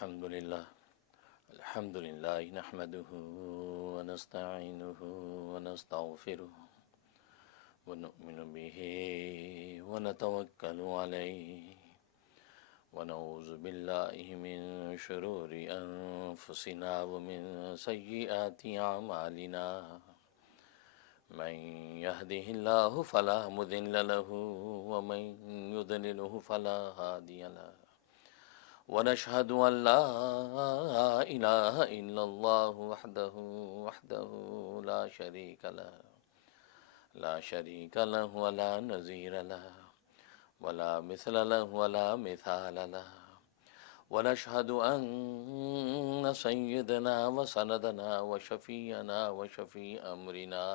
الحمد لله نحمده ونستعينه ونستغفره ونؤمن به ونتوكل عليه ونعوذ بالله من شرور أنفسنا ومن سيئات أعمالنا من يهده الله فلا مضل له ومن يضلله فلا هادي له ونشهد أن لا إله إلا الله وحده لا شريك له ولا نظير له ولا مثل له ولا مثال له ونشهد أن سيدنا وسندنا وشفيعنا وشفيع أمرنا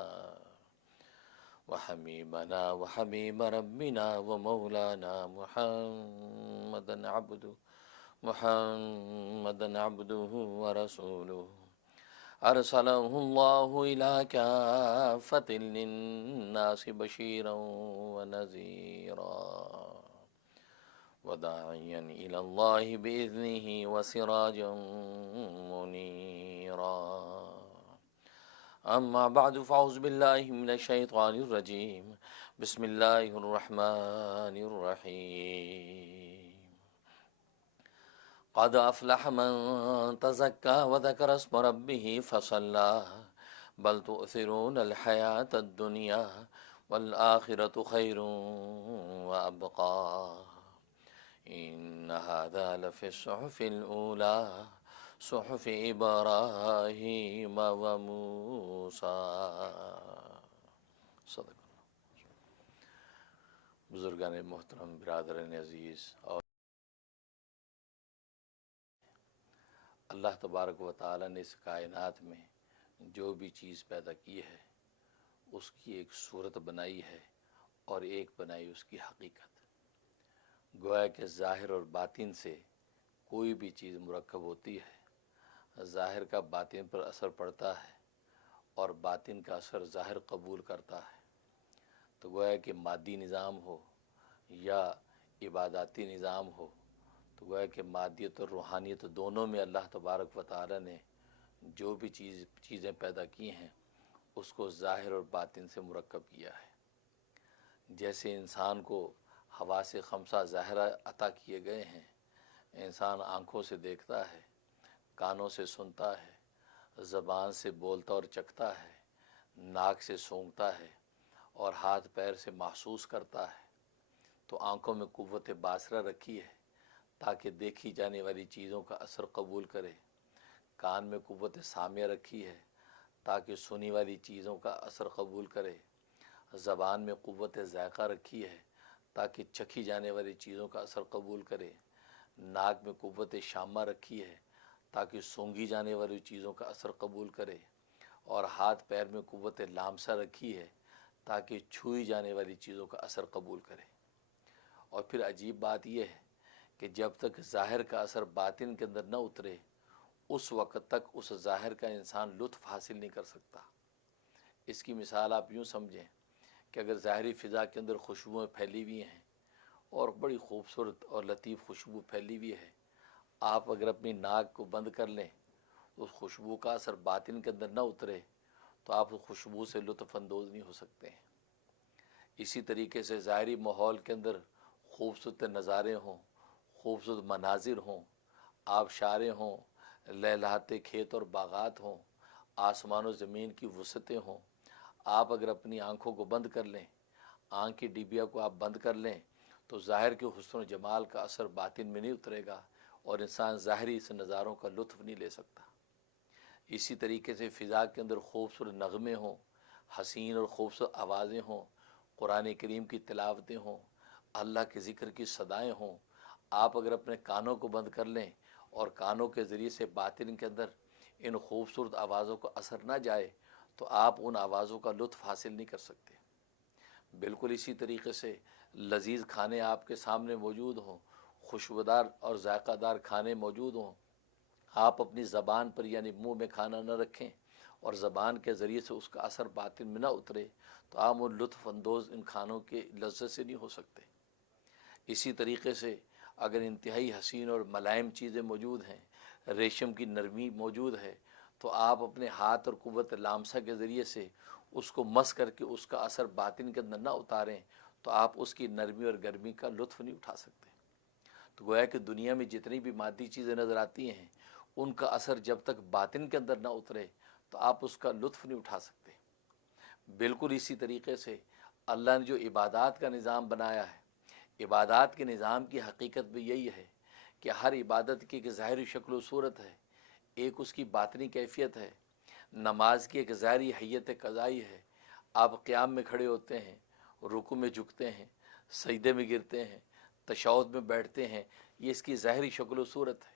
وحبيبنا وحبيب ربنا ومولانا محمدا عبده ورسوله أرسله الله إلى كافة للناس بشيرا ونذيرا وداعيا إلى الله بإذنه وسراجا منيرا أما بعد فأعوذ بالله من الشيطان الرجيم بسم الله الرحمن الرحيم قد أفلح من تزكى وذكر اسم ربه فصلى بل تؤثرون الحياة الدنيا والآخرة خير وأبقى إن هذا لفي الصحف الأولى صحف إبراهيم وموسى صدق بزرگان محترم، برادران عزیز، اور اللہ تبارک و تعالی نے اس کائنات میں جو بھی چیز پیدا کی ہے اس کی ایک صورت بنائی ہے اور ایک بنائی اس کی حقیقت۔ گویا کہ ظاہر اور باطن سے کوئی بھی چیز مرکب ہوتی ہے، ظاہر کا باطن پر اثر پڑتا ہے اور باطن کا اثر ظاہر قبول کرتا ہے۔ تو گویا کہ مادی نظام ہو یا عباداتی نظام ہو، تو گویا کہ مادیت اور روحانیت دونوں میں اللہ تبارک و تعالی نے جو بھی چیزیں پیدا کی ہیں اس کو ظاہر اور باطن سے مرکب کیا ہے۔ جیسے انسان کو حواس خمسہ ظاہرہ عطا کیے گئے ہیں، انسان آنکھوں سے دیکھتا ہے، کانوں سے سنتا ہے، زبان سے بولتا اور چکھتا ہے، ناک سے سونگھتا ہے اور ہاتھ پیر سے محسوس کرتا ہے۔ تو آنکھوں میں قوت باصرہ رکھی ہے تاکہ دیکھی جانے والی چیزوں کا اثر قبول کرے، کان میں قوت سامعہ رکھی ہے تاکہ سنی والی چیزوں کا اثر قبول کرے، زبان میں قوت ذائقہ رکھی ہے تاکہ چکھی جانے والی چیزوں کا اثر قبول کرے، ناک میں قوت شامہ رکھی ہے تاکہ سونگھی جانے والی چیزوں کا اثر قبول کرے، اور ہاتھ پیر میں قوت لامسہ رکھی ہے تاکہ چھوئی جانے والی چیزوں کا اثر قبول کرے۔ اور پھر عجیب بات یہ ہے کہ جب تک ظاہر کا اثر باطن کے اندر نہ اترے اس وقت تک اس ظاہر کا انسان لطف حاصل نہیں کر سکتا۔ اس کی مثال آپ یوں سمجھیں کہ اگر ظاہری فضا کے اندر خوشبوئیں پھیلی ہوئی ہیں اور بڑی خوبصورت اور لطیف خوشبو پھیلی ہوئی ہے، آپ اگر اپنی ناک کو بند کر لیں اس خوشبو کا اثر باطن کے اندر نہ اترے تو آپ اس خوشبو سے لطف اندوز نہیں ہو سکتے ہیں۔ اسی طریقے سے ظاہری ماحول کے اندر خوبصورت نظارے ہوں، خوبصورت مناظر ہوں، آبشاریں ہوں، لہلاتے کھیت اور باغات ہوں، آسمان و زمین کی وسعتیں ہوں، آپ اگر اپنی آنکھوں کو بند کر لیں، آنکھ کی ڈبیا کو آپ بند کر لیں تو ظاہر کے حسن و جمال کا اثر باطن میں نہیں اترے گا اور انسان ظاہری اس نظاروں کا لطف نہیں لے سکتا۔ اسی طریقے سے فضا کے اندر خوبصورت نغمے ہوں، حسین اور خوبصورت آوازیں ہوں، قرآن کریم کی تلاوتیں ہوں، اللہ کے ذکر کی صدائیں ہوں، آپ اگر اپنے کانوں کو بند کر لیں اور کانوں کے ذریعے سے باطن کے اندر ان خوبصورت آوازوں کو اثر نہ جائے تو آپ ان آوازوں کا لطف حاصل نہیں کر سکتے۔ بالکل اسی طریقے سے لذیذ کھانے آپ کے سامنے موجود ہوں، خوشبودار اور ذائقہ دار کھانے موجود ہوں، آپ اپنی زبان پر یعنی منہ میں کھانا نہ رکھیں اور زبان کے ذریعے سے اس کا اثر باطن میں نہ اترے تو آپ ان لطف اندوز ان کھانوں کے لذت سے نہیں ہو سکتے۔ اسی طریقے سے اگر انتہائی حسین اور ملائم چیزیں موجود ہیں ریشم کی نرمی موجود ہے، تو آپ اپنے ہاتھ اور قوت لامسہ کے ذریعے سے اس کو مس کر کے اس کا اثر باطن کے اندر نہ اتاریں تو آپ اس کی نرمی اور گرمی کا لطف نہیں اٹھا سکتے۔ تو گویا کہ دنیا میں جتنی بھی مادی چیزیں نظر آتی ہیں ان کا اثر جب تک باطن کے اندر نہ اترے تو آپ اس کا لطف نہیں اٹھا سکتے۔ بالکل اسی طریقے سے اللہ نے جو عبادات کا نظام بنایا ہے، عبادات کے نظام کی حقیقت بھی یہی ہے کہ ہر عبادت کی ایک ظاہری شکل و صورت ہے، ایک اس کی باطنی کیفیت ہے۔ نماز کی ایک ظاہری حیت قضائی ہے، آپ قیام میں کھڑے ہوتے ہیں، رکوع میں جھکتے ہیں، سجدے میں گرتے ہیں، تشہد میں بیٹھتے ہیں، یہ اس کی ظاہری شکل و صورت ہے۔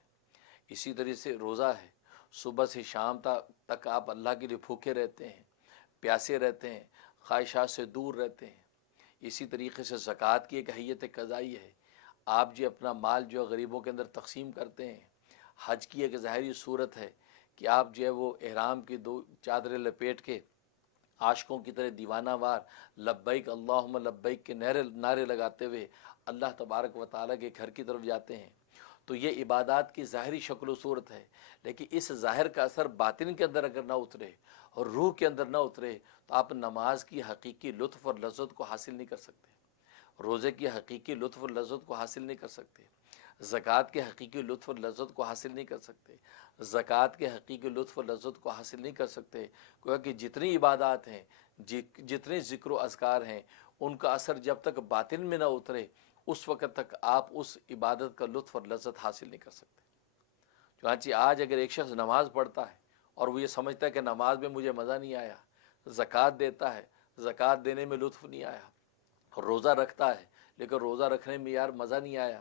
اسی طرح سے روزہ ہے، صبح سے شام تک آپ اللہ کے لیے بھوکے رہتے ہیں، پیاسے رہتے ہیں، خواہشات سے دور رہتے ہیں۔ اسی طریقے سے زکوٰۃ کی ایک حیت قضائی ہے، آپ جو اپنا مال جو غریبوں کے اندر تقسیم کرتے ہیں۔ حج کی ایک ظاہری صورت ہے کہ آپ جو ہے وہ احرام کی 2 چادریں لپیٹ کے عاشقوں کی طرح دیوانہ وار لبیک اللہم لبیک کے نعرے لگاتے ہوئے اللہ تبارک و تعالیٰ کے گھر کی طرف جاتے ہیں۔ تو یہ عبادات کی ظاہری شکل و صورت ہے، لیکن اس ظاہر کا اثر باطن کے اندر اگر نہ اترے اور روح کے اندر نہ اترے تو آپ نماز کی حقیقی لطف اور لذت کو حاصل نہیں کر سکتے، روزے کی حقیقی لطف اور لذت کو حاصل نہیں کر سکتے، زکوٰۃ کے حقیقی لطف اور لذت کو حاصل نہیں کر سکتے، زکوٰۃ کے حقیقی لطف اور لذت کو حاصل نہیں کر سکتے، کیونکہ جتنی عبادات ہیں، جتنے ذکر و اذکار ہیں، ان کا اثر جب تک باطن میں نہ اترے اس وقت تک آپ اس عبادت کا لطف اور لذت حاصل نہیں کر سکتے۔ چنانچہ آج اگر ایک شخص نماز پڑھتا ہے اور وہ یہ سمجھتا ہے کہ نماز میں مجھے مزہ نہیں آیا، زکوٰۃ دیتا ہے، زکوٰۃ دینے میں لطف نہیں آیا، روزہ رکھتا ہے لیکن روزہ رکھنے میں یار مزہ نہیں آیا،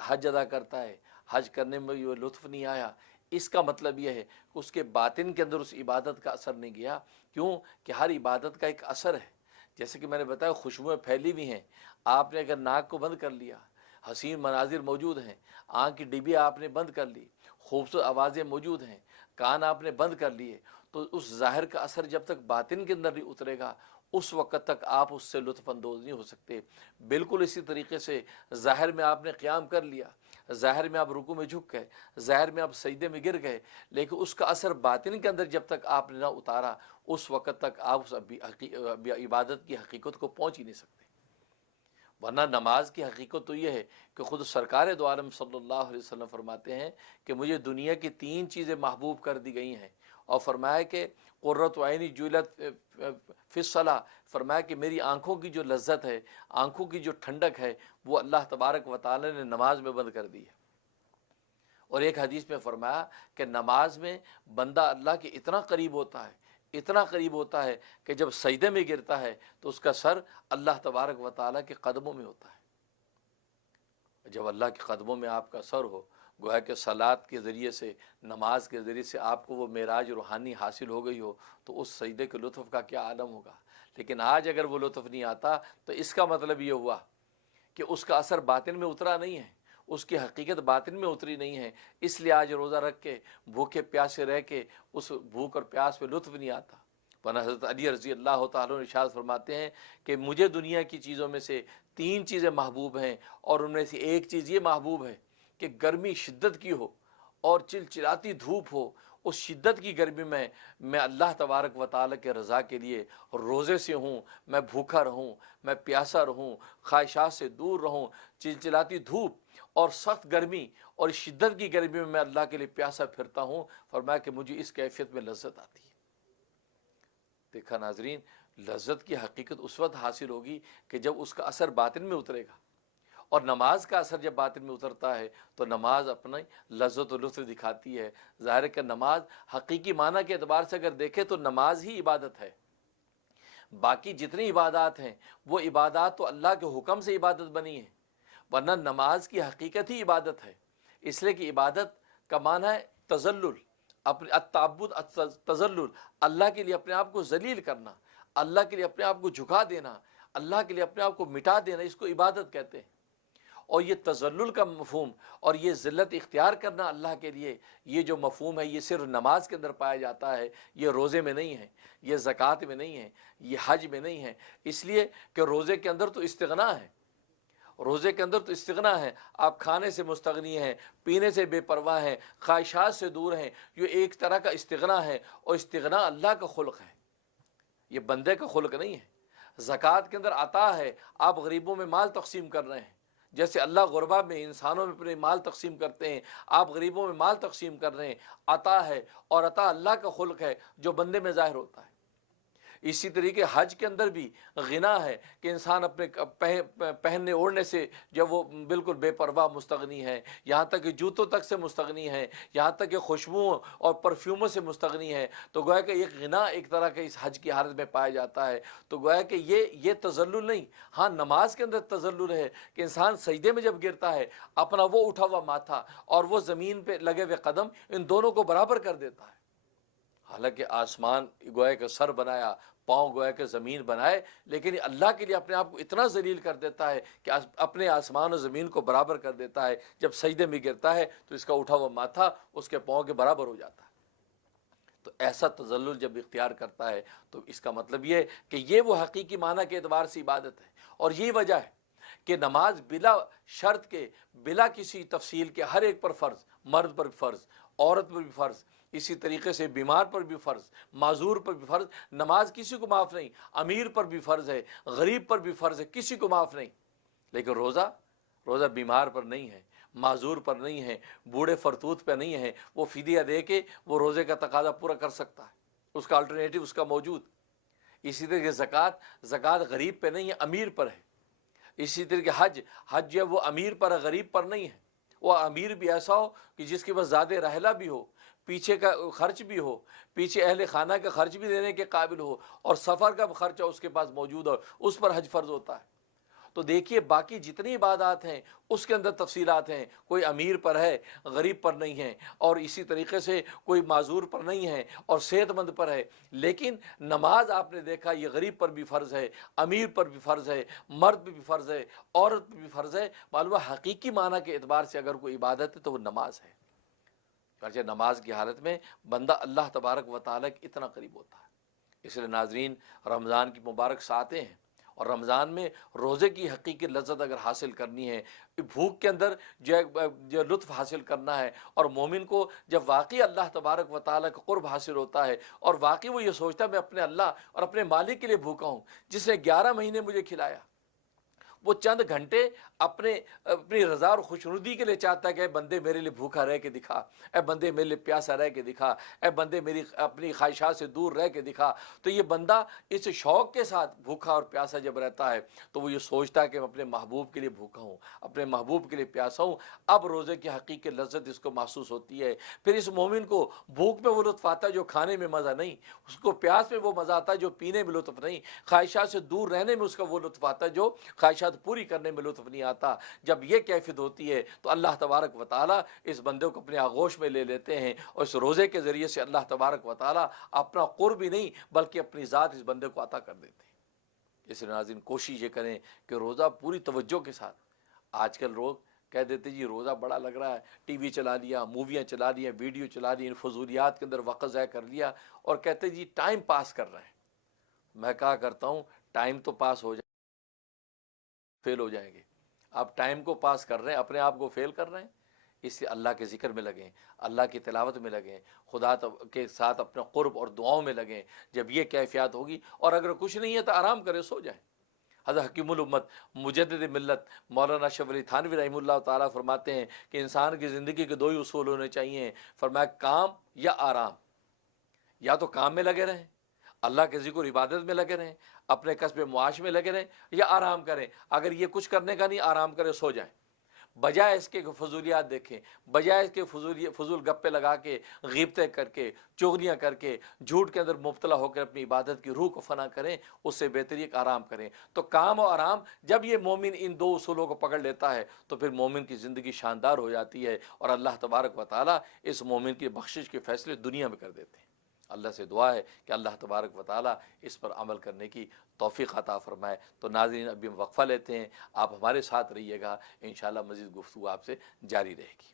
حج ادا کرتا ہے، حج کرنے میں یہ لطف نہیں آیا، اس کا مطلب یہ ہے کہ اس کے باطن کے اندر اس عبادت کا اثر نہیں گیا۔ کیوں کہ ہر عبادت کا ایک اثر ہے، جیسے کہ میں نے بتایا خوشبوئیں پھیلی ہوئی ہیں، آپ نے اگر ناک کو بند کر لیا، حسین مناظر موجود ہیں، آنکھ کی ڈبی آپ نے بند کر لی، خوبصورت آوازیں موجود ہیں، کان آپ نے بند کر لیے، تو اس ظاہر کا اثر جب تک باطن کے اندر نہیں اترے گا اس وقت تک آپ اس سے لطف اندوز نہیں ہو سکتے۔ بالکل اسی طریقے سے ظاہر میں آپ نے قیام کر لیا، ظاہر میں آپ رکوع میں جھک گئے، ظاہر میں آپ سجدے میں گر گئے، لیکن اس کا اثر باطن کے اندر جب تک آپ نے نہ اتارا اس وقت تک آپ اس عبادت کی حقیقت کو پہنچ ہی نہیں سکتے۔ ورنہ نماز کی حقیقت تو یہ ہے کہ خود سرکار دو عالم صلی اللہ علیہ وسلم فرماتے ہیں کہ مجھے دنیا کی 3 چیزیں محبوب کر دی گئی ہیں، اور فرمایا کہ قرۃ عینی جعلت فی الصلاۃ، فرمایا کہ میری آنکھوں کی جو لذت ہے، آنکھوں کی جو ٹھنڈک ہے، وہ اللہ تبارک و تعالی نے نماز میں بند کر دی ہے۔ اور ایک حدیث میں فرمایا کہ نماز میں بندہ اللہ کے اتنا قریب ہوتا ہے، اتنا قریب ہوتا ہے کہ جب سجدے میں گرتا ہے تو اس کا سر اللہ تبارک و تعالیٰ کے قدموں میں ہوتا ہے۔ جب اللہ کے قدموں میں آپ کا سر ہو، گویا کہ صلاۃ کے ذریعے سے، نماز کے ذریعے سے آپ کو وہ معراج روحانی حاصل ہو گئی ہو تو اس سجدے کے لطف کا کیا عالم ہوگا۔ لیکن آج اگر وہ لطف نہیں آتا تو اس کا مطلب یہ ہوا کہ اس کا اثر باطن میں اترا نہیں ہے، اس کی حقیقت باطن میں اتری نہیں ہے، اس لیے آج روزہ رکھ کے بھوکے پیاسے رہ کے اس بھوک اور پیاس پہ لطف نہیں آتا۔ ورنہ حضرت علی رضی اللہ تعالیٰ عنہ ارشاد فرماتے ہیں کہ مجھے دنیا کی چیزوں میں سے 3 چیزیں محبوب ہیں، اور ان میں سے ایک چیز یہ محبوب ہے کہ گرمی شدت کی ہو اور چلچلاتی دھوپ ہو، اس شدت کی گرمی میں اللہ تبارک و تعالیٰ کے رضا کے لیے روزے سے ہوں، میں بھوکا رہوں، میں پیاسا رہوں، خواہشات سے دور رہوں، چلچلاتی دھوپ اور سخت گرمی اور شدت کی گرمی میں اللہ کے لیے پیاسا پھرتا ہوں۔ فرمایا کہ مجھے اس کیفیت میں لذت آتی ہے۔ دیکھا ناظرین، لذت کی حقیقت اس وقت حاصل ہوگی کہ جب اس کا اثر باطن میں اترے گا، اور نماز کا اثر جب باطن میں اترتا ہے تو نماز اپنی لذت و لطف دکھاتی ہے۔ ظاہر ہے کہ نماز حقیقی معنی کے اعتبار سے اگر دیکھیں تو نماز ہی عبادت ہے، باقی جتنی عبادات ہیں وہ عبادات تو اللہ کے حکم سے عبادت بنی ہیں، ورنہ نماز کی حقیقت ہی عبادت ہے۔ اس لیے کہ عبادت کا معنی ہے تذلل، اپنے التعبد التذلل، اللہ کے لیے اپنے آپ کو ذلیل کرنا، اللہ کے لیے اپنے آپ کو جھکا دینا، اللہ کے لیے اپنے آپ کو مٹا دینا، اس کو عبادت کہتے ہیں۔ اور یہ تذلل کا مفہوم اور یہ ذلت اختیار کرنا اللہ کے لیے، یہ جو مفہوم ہے یہ صرف نماز کے اندر پایا جاتا ہے، یہ روزے میں نہیں ہے، یہ زکوٰۃ میں نہیں ہے، یہ حج میں نہیں ہے، اس لیے کہ روزے کے اندر تو استغنا ہے، روزے کے اندر تو استغنا ہے، آپ کھانے سے مستغنی ہیں، پینے سے بے پرواہ ہیں، خواہشات سے دور ہیں، یہ ایک طرح کا استغنا ہے، اور استغنا اللہ کا خلق ہے، یہ بندے کا خلق نہیں ہے۔ زکوٰۃ کے اندر عطا ہے، آپ غریبوں میں مال تقسیم کر رہے ہیں، جیسے اللہ غربا میں انسانوں میں اپنے مال تقسیم کرتے ہیں، آپ غریبوں میں مال تقسیم کر رہے ہیں، عطا ہے، اور عطا اللہ کا خلق ہے جو بندے میں ظاہر ہوتا ہے۔ اسی طریقے حج کے اندر بھی غنا ہے کہ انسان اپنے پہننے اوڑھنے سے جب وہ بالکل بے پرواہ مستغنی ہے، یہاں تک کہ جوتوں تک سے مستغنی ہے، یہاں تک کہ خوشبوؤں اور پرفیوموں سے مستغنی ہے، تو گویا کہ ایک غنا ایک طرح کے اس حج کی حالت میں پایا جاتا ہے۔ تو گویا کہ یہ تذلل نہیں، ہاں نماز کے اندر تذلل ہے کہ انسان سجدے میں جب گرتا ہے اپنا وہ اٹھا ہوا ماتھا اور وہ زمین پہ لگے ہوئے قدم ان دونوں کو برابر کر دیتا ہے۔ حالانکہ آسمان گویا کہ سر بنایا، پاؤں گویا کہ زمین بنائے، لیکن اللہ کے لیے اپنے آپ کو اتنا ذلیل کر دیتا ہے کہ اپنے آسمان و زمین کو برابر کر دیتا ہے۔ جب سجدے میں گرتا ہے تو اس کا اٹھا ہوا ماتھا اس کے پاؤں کے برابر ہو جاتا ہے۔ تو ایسا تذلل جب اختیار کرتا ہے تو اس کا مطلب یہ ہے کہ یہ وہ حقیقی معنی کے اعتبار سے عبادت ہے، اور یہی وجہ ہے کہ نماز بلا شرط کے، بلا کسی تفصیل کے ہر ایک پر فرض، مرد پر بھی فرض، عورت پر بھی فرض، اسی طریقے سے بیمار پر بھی فرض، معذور پر بھی فرض۔ نماز کسی کو معاف نہیں، امیر پر بھی فرض ہے، غریب پر بھی فرض ہے، کسی کو معاف نہیں۔ لیکن روزہ بیمار پر نہیں ہے، معذور پر نہیں ہے، بوڑھے فرتوت پہ نہیں ہے، وہ فدیہ دے کے وہ روزے کا تقاضا پورا کر سکتا ہے، اس کا الٹرنیٹو اس کا موجود۔ اسی طریقے زکوٰۃ غریب پہ نہیں ہے، امیر پر ہے۔ اسی طریقے حج جو ہے وہ امیر پر ہے، غریب پر نہیں ہے۔ وہ امیر بھی ایسا ہو کہ جس کے پاس زیادہ رحلہ بھی ہو، پیچھے کا خرچ بھی ہو، پیچھے اہل خانہ کا خرچ بھی دینے کے قابل ہو، اور سفر کا خرچہ اس کے پاس موجود ہو، اس پر حج فرض ہوتا ہے۔ تو دیکھیے باقی جتنی عبادات ہیں اس کے اندر تفصیلات ہیں، کوئی امیر پر ہے، غریب پر نہیں ہے، اور اسی طریقے سے کوئی معذور پر نہیں ہے اور صحت مند پر ہے۔ لیکن نماز آپ نے دیکھا یہ غریب پر بھی فرض ہے، امیر پر بھی فرض ہے، مرد پر بھی فرض ہے، عورت پر بھی فرض ہے۔ معلوم ہے حقیقی معنی کے اعتبار سے اگر کوئی عبادت ہے تو وہ نماز ہے۔ چنانچہ نماز کی حالت میں بندہ اللہ تبارک و تعالیٰ کے اتنا قریب ہوتا ہے۔ اس لیے ناظرین، رمضان کی مبارک ساعتیں ہیں، اور رمضان میں روزے کی حقیقی لذت اگر حاصل کرنی ہے، بھوک کے اندر جو لطف حاصل کرنا ہے، اور مومن کو جب واقعی اللہ تبارک و تعالیٰ کا قرب حاصل ہوتا ہے اور واقعی وہ یہ سوچتا ہے میں اپنے اللہ اور اپنے مالک کے لیے بھوکا ہوں جس نے 11 مہینے مجھے کھلایا، وہ چند گھنٹے اپنی رضا اور خوشنودی کے لیے چاہتا ہے کہ اے بندے میرے لیے بھوکا رہ کے دکھا، اے بندے میرے لیے پیاسا رہ کے دکھا، اے بندے میری اپنی خواہشات سے دور رہ کے دکھا۔ تو یہ بندہ اس شوق کے ساتھ بھوکا اور پیاسا جب رہتا ہے تو وہ یہ سوچتا ہے کہ میں اپنے محبوب کے لیے بھوکا ہوں، اپنے محبوب کے لیے پیاسا ہوں۔ اب روزے کی حقیقی لذت اس کو محسوس ہوتی ہے۔ پھر اس مومن کو بھوک میں وہ لطف آتا ہے جو کھانے میں مزہ نہیں، اس کو پیاس میں وہ مزہ آتا ہے جو پینے میں لطف نہیں، خواہشات سے دور رہنے میں اس کا وہ لطف آتا ہے جو خواہشات پوری کرنے میں لطف نہیں آتا۔ جب یہ کیفیت ہوتی ہے تو اللہ تبارک و تعالیٰ اس بندے کو اپنے آغوش میں لے لیتے ہیں، اور اس روزے کے ذریعے سے اللہ تبارک و تعالیٰ اپنا قرب ہی نہیں بلکہ اپنی ذات اس بندے کو عطا کر دیتے ہیں۔ اس لیے ناظرین کوشش یہ کریں کہ روزہ پوری توجہ کے ساتھ۔ آج کل لوگ کہہ دیتے جی روزہ بڑا لگ رہا ہے، ٹی وی چلا لیا، موویاں چلا لیا، ویڈیو چلا لی، ان فضولیات کے اندر وقت ضائع کر لیا، اور کہتے جی ٹائم پاس کر رہے ہیں۔ میں کہا کرتا ہوں ٹائم تو پاس ہو جائے، فیل ہو جائیں گے۔ آپ ٹائم کو پاس کر رہے ہیں، اپنے آپ کو فیل کر رہے ہیں۔ اس سے اللہ کے ذکر میں لگیں، اللہ کی تلاوت میں لگیں، خدا کے ساتھ اپنے قرب اور دعاؤں میں لگیں۔ جب یہ کیفیات ہوگی، اور اگر کچھ نہیں ہے تو آرام کریں، سو جائیں۔ حضرت حکیم الامت مجدد ملت مولانا اشرف علی تھانوی رحمہ اللہ تعالیٰ فرماتے ہیں کہ انسان کی زندگی کے 2 ہی اصول ہونے چاہیے، فرمایا کام یا آرام۔ یا تو کام میں لگے رہیں، اللہ کے ذکر عبادت میں لگے رہیں، اپنے کسب معاش میں لگے رہیں، یا آرام کریں۔ اگر یہ کچھ کرنے کا نہیں، آرام کریں، سو جائیں، بجائے اس کے فضولیات دیکھیں، بجائے اس کے فضول گپے لگا کے، غیبتیں کر کے، چغلیاں کر کے، جھوٹ کے اندر مبتلا ہو کر اپنی عبادت کی روح کو فنا کریں۔ اس سے بہتر ایک آرام کریں۔ تو کام اور آرام، جب یہ مومن ان 2 اصولوں کو پکڑ لیتا ہے تو پھر مومن کی زندگی شاندار ہو جاتی ہے، اور اللہ تبارک و تعالیٰ اس مومن کی بخشش کے فیصلے دنیا میں کر دیتے ہیں۔ اللہ سے دعا ہے کہ اللہ تبارک و تعالیٰ اس پر عمل کرنے کی توفیق عطا فرمائے۔ تو ناظرین ابھی ہم وقفہ لیتے ہیں، آپ ہمارے ساتھ رہیے گا، انشاءاللہ مزید گفتگو آپ سے جاری رہے گی۔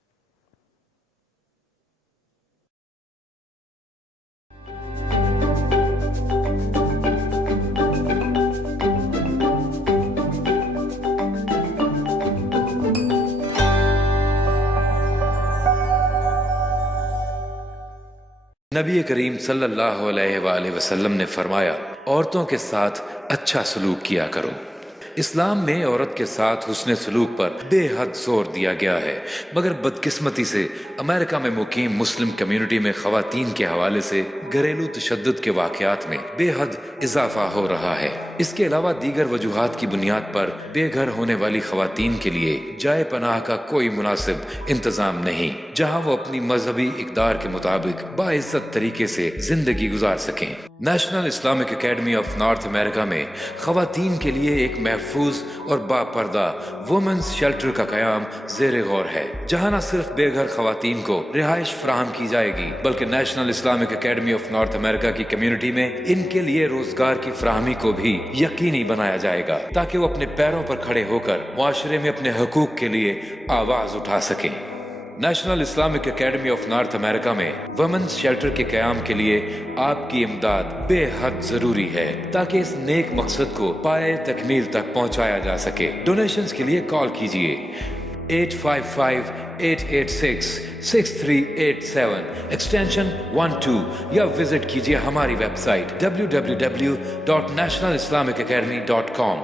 نبی کریم صلی اللہ علیہ وآلہ وسلم نے فرمایا، عورتوں کے ساتھ اچھا سلوک کیا کرو۔ اسلام میں عورت کے ساتھ حسن سلوک پر بے حد زور دیا گیا ہے، مگر بدقسمتی سے امریکہ میں مقیم مسلم کمیونٹی میں خواتین کے حوالے سے گھریلو تشدد کے واقعات میں بے حد اضافہ ہو رہا ہے۔ اس کے علاوہ دیگر وجوہات کی بنیاد پر بے گھر ہونے والی خواتین کے لیے جائے پناہ کا کوئی مناسب انتظام نہیں، جہاں وہ اپنی مذہبی اقدار کے مطابق باعزت طریقے سے زندگی گزار سکیں۔ National Islamic Academy of North America میں خواتین کے لیے ایک محفوظ اور با پردہ وومنز شیلٹر کا قیام زیر غور ہے، جہاں نہ صرف بے گھر خواتین کو رہائش فراہم کی جائے گی، بلکہ National Islamic Academy of North America کی کمیونٹی میں ان کے لیے روزگار کی فراہمی کو بھی یقینی بنایا جائے گا، تاکہ وہ اپنے پیروں پر کھڑے ہو کر معاشرے میں اپنے حقوق کے لیے آواز اٹھا سکیں۔ National Islamic Academy of North America میں ویمنز شیلٹر کے قیام کے لیے آپ کی امداد بے حد ضروری ہے، تاکہ اس نیک مقصد کو پائے تکمیل تک پہنچایا جا سکے۔ ڈونیشنز کے لیے کال کیجیے 855-886-6387 ایکسٹینشن 12 یا وزٹ کیجیے ہماری website www.nationalislamicacademy.com۔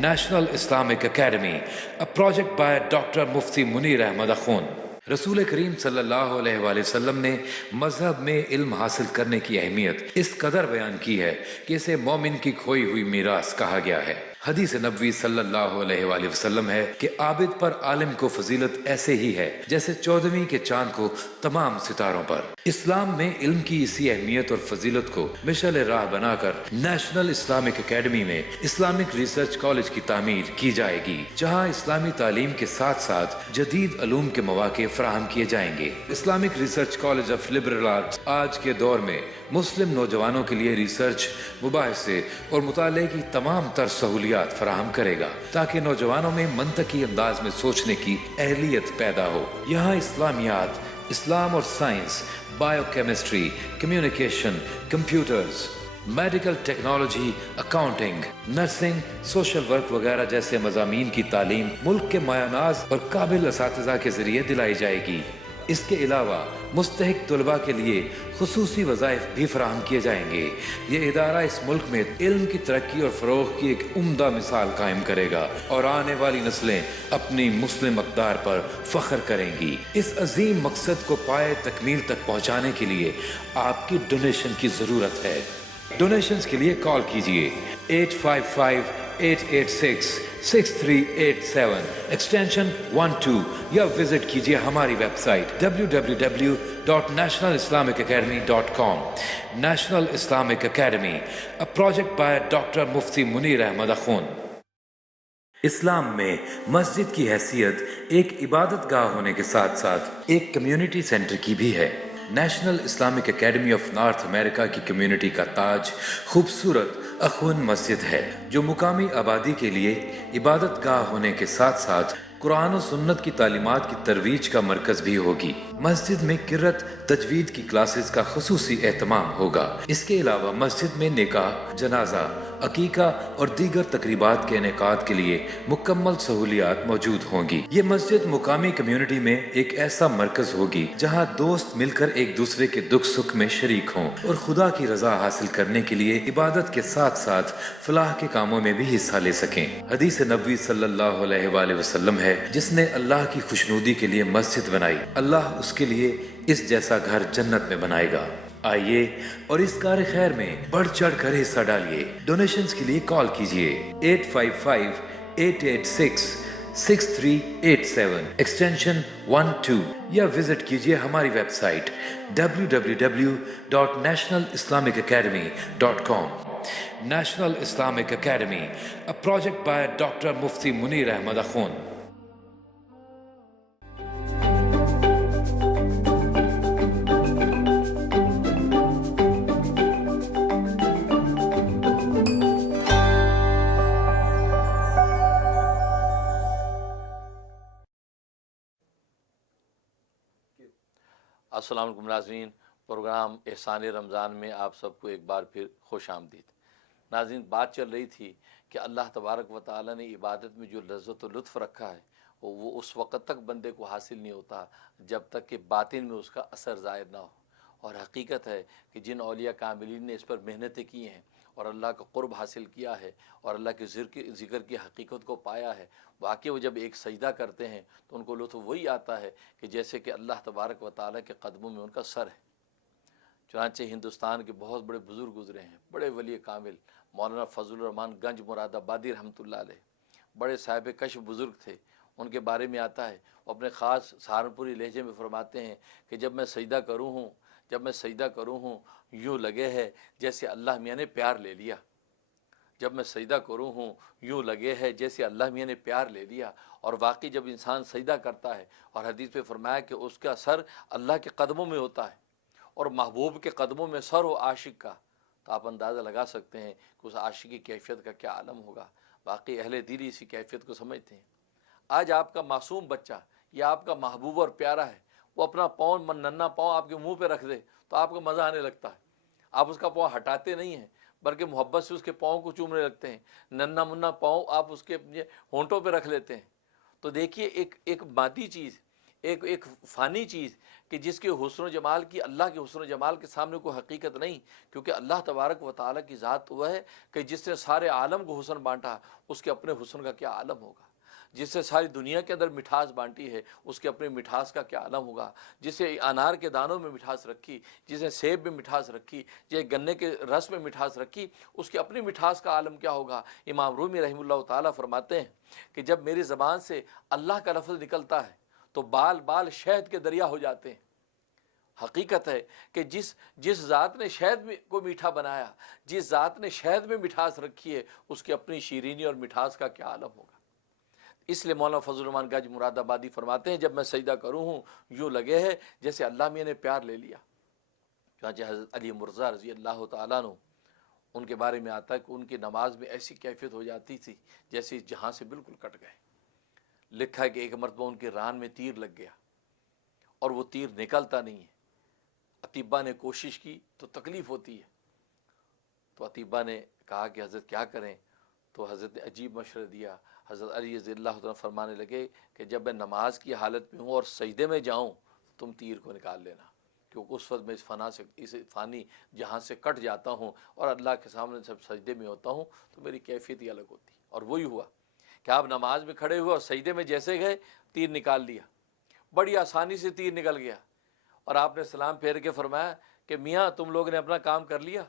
National Islamic Academy, a project by doctor مفتی منیر احمد اخون۔ رسول کریم صلی اللہ علیہ وآلہ وسلم نے مذہب میں علم حاصل کرنے کی اہمیت اس قدر بیان کی ہے کہ اسے مومن کی کھوئی ہوئی میراث کہا گیا ہے۔ حدیث نبوی صلی اللہ علیہ وآلہ وسلم ہے کہ عابد پر عالم کو فضیلت ایسے ہی ہے جیسے 14ویں کے چاند کو تمام ستاروں پر۔ اسلام میں علم کی اسی اہمیت اور فضیلت کو مشعل راہ بنا کر نیشنل اسلامک اکیڈمی میں اسلامک ریسرچ کالج کی تعمیر کی جائے گی، جہاں اسلامی تعلیم کے ساتھ ساتھ جدید علوم کے مواقع فراہم کیے جائیں گے۔ Islamic research college of liberal arts آج کے دور میں مسلم نوجوانوں کے لیے ریسرچ، مباحثے اور مطالعے کی تمام تر سہولیات فراہم کرے گا، تاکہ نوجوانوں میں منطقی انداز میں سوچنے کی اہلیت پیدا ہو۔ یہاں اسلامیات، اسلام اور science, bio chemistry, communication, computers, medical technology, accounting, nursing, social work وغیرہ جیسے مضامین کی تعلیم ملک کے مایہ ناز اور قابل اساتذہ کے ذریعے دلائی جائے گی۔ اس کے علاوہ مستحق طلباء کے لیے خصوصی وظائف بھی فراہم کیے جائیں گے۔ یہ ادارہ اس ملک میں علم کی ترقی اور فروغ کی ایک عمدہ مثال قائم کرے گا اور آنے والی نسلیں اپنی مسلم اقدار پر فخر کریں گی۔ اس عظیم مقصد کو پائے تکمیل تک پہنچانے کے لیے آپ کی ڈونیشن کی ضرورت ہے۔ ڈونیشنز کے لیے کال کیجیے 855-886-6387 ایکسٹینشن 12 یا وزٹ کیجیے ہماری website www.nationalislamicacademy.com۔ National Islamic Academy, a project by doctor مفتی منیر احمد اخون۔ اسلام میں مسجد کی حیثیت ایک عبادت گاہ ہونے کے ساتھ ساتھ ایک کمیونٹی سینٹر کی بھی ہے۔ National Islamic Academy of North America کی کمیونٹی کا تاج خوبصورت اخون مسجد ہے، جو مقامی آبادی کے لیے عبادت گاہ ہونے کے ساتھ ساتھ قرآن و سنت کی تعلیمات کی ترویج کا مرکز بھی ہوگی۔ مسجد میں قرأت تجوید کی کلاسز کا خصوصی اہتمام ہوگا۔ اس کے علاوہ مسجد میں نکاح، جنازہ، عقیقہ اور دیگر تقریبات کے انعقاد کے لیے مکمل سہولیات موجود ہوں گی۔ یہ مسجد مقامی کمیونٹی میں ایک ایسا مرکز ہوگی جہاں دوست مل کر ایک دوسرے کے دکھ سکھ میں شریک ہوں اور خدا کی رضا حاصل کرنے کے لیے عبادت کے ساتھ ساتھ فلاح کے کاموں میں بھی حصہ لے سکیں۔ حدیث نبوی صلی اللہ علیہ وآلہ وسلم ہے، جس نے اللہ کی خوشنودی کے لیے مسجد بنائی، اللہ اس کے لیے اس جیسا گھر جنت میں بنائے گا۔ آئیے اور اس کار خیر میں بڑھ چڑھ کر حصہ ڈالیے۔ ڈونیشنز کے لیے کال کیجیے 855-886-6387 ایکسٹینشن 12 یا وزٹ کیجیے ہماری website www.nationalislamicacademy.com۔ National Islamic Academy, a project by doctor مفتی منیر احمد اخون۔ السلام علیکم ناظرین، پروگرام احسان رمضان میں آپ سب کو ایک بار پھر خوش آمدید۔ ناظرین، بات چل رہی تھی کہ اللہ تبارک و تعالیٰ نے عبادت میں جو لذت و لطف رکھا ہے وہ اس وقت تک بندے کو حاصل نہیں ہوتا جب تک کہ باطن میں اس کا اثر ظاہر نہ ہو، اور حقیقت ہے کہ جن اولیاء کاملین نے اس پر محنتیں کی ہیں اور اللہ کا قرب حاصل کیا ہے اور اللہ کے ذکر کی حقیقت کو پایا ہے، واقعی وہ جب ایک سجدہ کرتے ہیں تو ان کو لطف وہی آتا ہے کہ جیسے کہ اللہ تبارک و تعالیٰ کے قدموں میں ان کا سر ہے۔ چنانچہ ہندوستان کے بہت بڑے بزرگ گزرے ہیں، بڑے ولی کامل، مولانا فضل الرحمان گنج مراد آبادی رحمۃ اللہ علیہ، بڑے صاحب کشف بزرگ تھے۔ ان کے بارے میں آتا ہے، وہ اپنے خاص سہارنپوری لہجے میں فرماتے ہیں کہ جب میں سجدہ کروں ہوں یوں لگے ہے جیسے اللہ میاں نے پیار لے لیا۔ جب میں سجدہ کروں ہوں یوں لگے ہے جیسے اللہ میاں نے پیار لے لیا۔ اور واقعی جب انسان سجدہ کرتا ہے، اور حدیث پہ فرمایا کہ اس کا سر اللہ کے قدموں میں ہوتا ہے، اور محبوب کے قدموں میں سر ہو عاشق کا، تو آپ اندازہ لگا سکتے ہیں کہ اس عاشق کی کیفیت کا کیا عالم ہوگا۔ واقعی اہل دل اسی کیفیت کو سمجھتے ہیں۔ آج آپ کا معصوم بچہ یا آپ کا محبوب اور پیارا ہے، وہ اپنا پاؤں ننھا پاؤں آپ کے منہ پہ رکھ دے تو آپ کو مزہ آنے لگتا ہے۔ آپ اس کا پاؤں ہٹاتے نہیں ہیں بلکہ محبت سے اس کے پاؤں کو چومنے لگتے ہیں۔ ننھا منھا پاؤں آپ اس کے ہونٹوں پہ رکھ لیتے ہیں۔ تو دیکھیے ایک مادی چیز، ایک فانی چیز کہ جس کے حسن و جمال کی اللہ کے حسن و جمال کے سامنے کوئی حقیقت نہیں، کیونکہ اللہ تبارک و تعالیٰ کی ذات وہ ہے کہ جس نے سارے عالم کو حسن بانٹا، اس کے اپنے حسن کا کیا عالم ہوگا۔ جس سے ساری دنیا کے اندر مٹھاس بانٹی ہے، اس کے اپنے مٹھاس کا کیا عالم ہوگا۔ جسے انار کے دانوں میں مٹھاس رکھی، جسے سیب میں مٹھاس رکھی، جسے گنے کے رس میں مٹھاس رکھی، اس کے اپنی مٹھاس کا عالم کیا ہوگا۔ امام رومی رحمہ اللہ تعالیٰ فرماتے ہیں کہ جب میری زبان سے اللہ کا لفظ نکلتا ہے تو بال بال شہد کے دریا ہو جاتے ہیں۔ حقیقت ہے کہ جس ذات نے شہد کو میٹھا بنایا، جس ذات نے شہد میں مٹھاس رکھی ہے، اس کی اپنی شیرینی اور مٹھاس کا کیا عالم ہوگا۔ اس لیے مولانا فضل الرحمان گنج مراد آبادی فرماتے ہیں جب میں سجدہ کروں ہوں یوں لگے ہے جیسے اللہ میاں نے پیار لے لیا۔ چنانچہ حضرت علی مرزا رضی اللہ تعالیٰ عنہ، ان کے بارے میں آتا ہے کہ ان کی نماز میں ایسی کیفیت ہو جاتی تھی جیسے اس جہاں سے بالکل کٹ گئے۔ لکھا ہے کہ ایک مرتبہ ان کی ران میں تیر لگ گیا اور وہ تیر نکلتا نہیں ہے۔ اطباء نے کوشش کی تو تکلیف ہوتی ہے، تو اطباء نے کہا کہ حضرت کیا کریں، تو حضرت نے عجیب مشورہ دیا۔ حضرت علی رضی اللہ عنہ فرمانے لگے کہ جب میں نماز کی حالت میں ہوں اور سجدے میں جاؤں تو تم تیر کو نکال لینا، کیونکہ اس وقت میں اس فانی جہاں سے کٹ جاتا ہوں اور اللہ کے سامنے جب سجدے میں ہوتا ہوں تو میری کیفیت ہی الگ ہوتی۔ اور وہی ہوا کہ آپ نماز میں کھڑے ہوئے اور سجدے میں جیسے گئے تیر نکال لیا، بڑی آسانی سے تیر نکل گیا، اور آپ نے سلام پھیر کے فرمایا کہ میاں تم لوگ نے اپنا کام کر لیا۔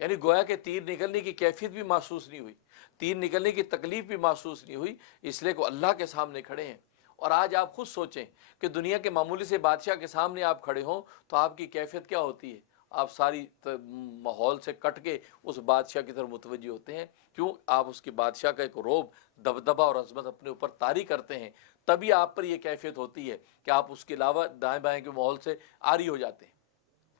یعنی گویا کہ تیر نکلنے کی کیفیت بھی محسوس نہیں ہوئی، تیر نکلنے کی تکلیف بھی محسوس نہیں ہوئی، اس لیے کہ اللہ کے سامنے کھڑے ہیں۔ اور آج آپ خود سوچیں کہ دنیا کے معمولی سے بادشاہ کے سامنے آپ کھڑے ہوں تو آپ کی کیفیت کیا ہوتی ہے۔ آپ ساری ماحول سے کٹ کے اس بادشاہ کی طرف متوجہ ہوتے ہیں، کیوں؟ آپ اس کی بادشاہ کا ایک روب، دبدبہ اور عظمت اپنے اوپر طاری کرتے ہیں، تبھی آپ پر یہ کیفیت ہوتی ہے کہ آپ اس کے علاوہ دائیں بائیں کے ماحول سے عاری ہو جاتے ہیں۔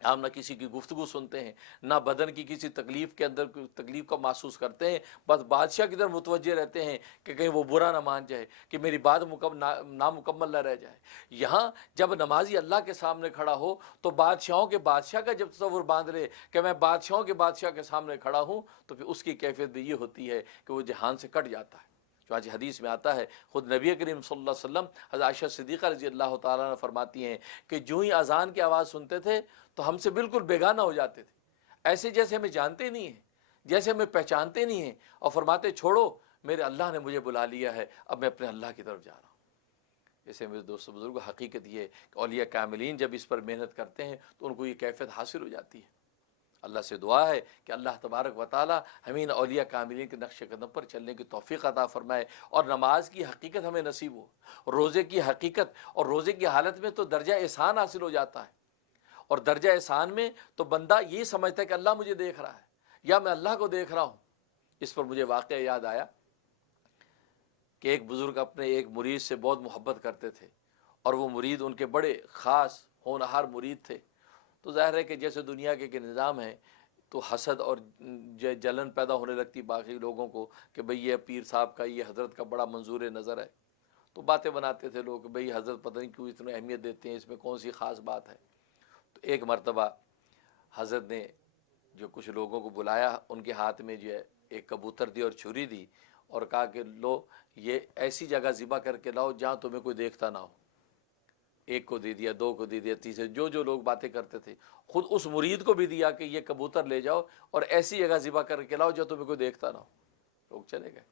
ہم نہ کسی کی گفتگو سنتے ہیں، نہ بدن کی کسی تکلیف کے اندر تکلیف کا محسوس کرتے ہیں، بس بادشاہ کی طرف متوجہ رہتے ہیں کہ کہیں وہ برا نہ مان جائے، کہ میری بات نامکمل نہ رہ جائے۔ یہاں جب نمازی اللہ کے سامنے کھڑا ہو تو بادشاہوں کے بادشاہ کا جب تصور باندھ لے کہ میں بادشاہوں کے بادشاہ کے سامنے کھڑا ہوں، تو پھر اس کی کیفیت بھی یہ ہوتی ہے کہ وہ جہان سے کٹ جاتا ہے۔ چنانچہ حدیث میں آتا ہے، خود نبی کریم صلی اللہ علیہ وسلم حضرت عائشہ صدیقہ رضی اللہ تعالیٰ عنہ فرماتی ہیں کہ جو ہی اذان کی آواز سنتے تھے تو ہم سے بالکل بیگانہ ہو جاتے تھے، ایسے جیسے ہمیں جانتے نہیں ہیں، جیسے ہمیں پہچانتے نہیں ہیں، اور فرماتے چھوڑو میرے اللہ نے مجھے بلا لیا ہے، اب میں اپنے اللہ کی طرف جا رہا ہوں۔ جیسے میرے دوست بزرگ، حقیقت یہ ہے کہ اولیاء کاملین جب اس پر محنت کرتے ہیں تو ان کو یہ کیفیت حاصل ہو جاتی ہے۔ اللہ سے دعا ہے کہ اللہ تبارک و تعالی ہمیں اولیاء کاملین کے نقش قدم پر چلنے کی توفیق عطا فرمائے، اور نماز کی حقیقت ہمیں نصیب ہو، روزے کی حقیقت، اور روزے کی حالت میں تو درجہ احسان حاصل ہو جاتا ہے، اور درجہ احسان میں تو بندہ یہ سمجھتا ہے کہ اللہ مجھے دیکھ رہا ہے یا میں اللہ کو دیکھ رہا ہوں۔ اس پر مجھے واقعہ یاد آیا کہ ایک بزرگ اپنے ایک مرید سے بہت محبت کرتے تھے، اور وہ مرید ان کے بڑے خاص ہونہار مرید تھے۔ تو ظاہر ہے کہ جیسے دنیا کے نظام ہے تو حسد اور جلن پیدا ہونے لگتی باقی لوگوں کو کہ بھئی یہ پیر صاحب کا، یہ حضرت کا بڑا منظور نظر ہے، تو باتیں بناتے تھے لوگ کہ بھئی حضرت پتہ نہیں کیوں اتنی اہمیت دیتے ہیں، اس میں کون سی خاص بات ہے۔ تو ایک مرتبہ حضرت نے جو کچھ لوگوں کو بلایا، ان کے ہاتھ میں جو ہے ایک کبوتر دی اور چھری دی، اور کہا کہ لو یہ ایسی جگہ ذبح کر کے لاؤ جہاں تمہیں کوئی دیکھتا نہ ہو۔ ایک کو دے دیا، دو کو دے دیا، تیسرے، جو جو لوگ باتیں کرتے تھے، خود اس مرید کو بھی دیا کہ یہ کبوتر لے جاؤ اور ایسی جگہ ذبح کر کے لاؤ جو تمہیں کوئی دیکھتا نہ ہو۔ لوگ چلے گئے۔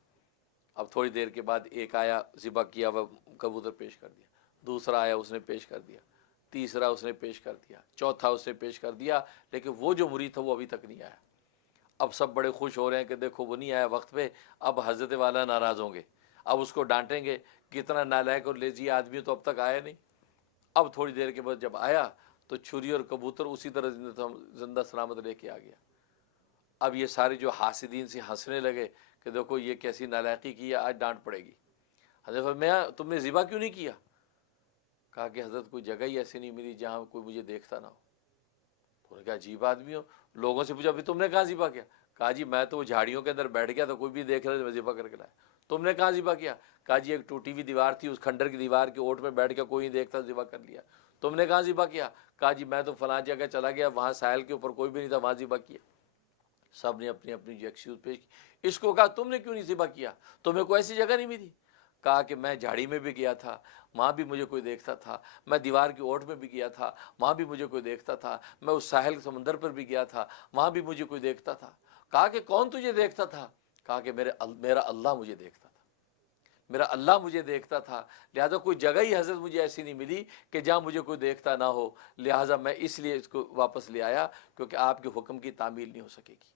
اب تھوڑی دیر کے بعد ایک آیا، ذبح کیا ہوا کبوتر پیش کر دیا، دوسرا آیا، اس نے پیش کر دیا، تیسرا اس نے پیش کر دیا، چوتھا اس نے پیش کر دیا، لیکن وہ جو مرید تھا وہ ابھی تک نہیں آیا۔ اب سب بڑے خوش ہو رہے ہیں کہ دیکھو وہ نہیں آیا وقت پہ، اب حضرت والا ناراض ہوں گے، اب اس کو ڈانٹیں گے، کتنا نالائق اور لیزی آدمی تو اب تک آیا نہیں۔ اب تھوڑی دیر کے بعد جب آیا تو چھری اور کبوتر اسی طرح زندہ سلامت لے کے آ گیا۔ اب یہ سارے جو حاسدین سے ہنسنے لگے کہ دیکھو یہ کیسی نالائقی کی ہے، آج ڈانٹ پڑے گی۔ حضرت فرمایا تم نے ذبح کیوں نہیں کیا؟ کہا کہ حضرت کوئی جگہ ہی ایسی نہیں ملی جہاں کوئی مجھے دیکھتا نہ ہو۔ انہوں نے کہا عجیب آدمی ہو۔ لوگوں سے پوچھا ابھی تم نے کہاں ذبح کیا؟ کہا جی میں تو وہ جھاڑیوں کے اندر بیٹھ گیا تو کوئی بھی دیکھ رہا تھا، میں ذبح کر کے لایا۔ تم نے کہاں ذبح کیا؟ کہا جی ایک ٹوٹی ہوئی دیوار تھی، اس کھنڈر کی دیوار کے اوٹ میں بیٹھ کے کوئی نہیں دیکھتا، ذبح کر لیا۔ تم نے کہاں ذبح کیا؟ کہا جی میں تو فلاں جگہ چلا گیا، وہاں ساحل کے اوپر کوئی بھی نہیں تھا، وہاں ذبح کیا۔ سب نے اپنی اپنی ایکسکیوز پیش کی۔ اس کو کہا تم نے کیوں نہیں ذبح کیا؟ تمہیں کوئی ایسی جگہ نہیں ملی؟ کہا کہ میں جھاڑی میں بھی گیا تھا، وہاں بھی مجھے کوئی دیکھتا تھا، میں دیوار کی اوٹ میں بھی گیا تھا، وہاں بھی مجھے کوئی دیکھتا تھا، میں اس ساحل سمندر پر بھی گیا تھا، وہاں بھی مجھے کوئی دیکھتا تھا۔ کہا کہ کون تجھے دیکھتا تھا؟ کہا کہ میرا اللہ مجھے دیکھتا تھا، میرا اللہ مجھے دیکھتا تھا، لہٰذا کوئی جگہ ہی حضرت مجھے ایسی نہیں ملی کہ جہاں مجھے کوئی دیکھتا نہ ہو، لہٰذا میں اس لیے اس کو واپس لے آیا کیونکہ آپ کے حکم کی تعمیل نہیں ہو سکے گی۔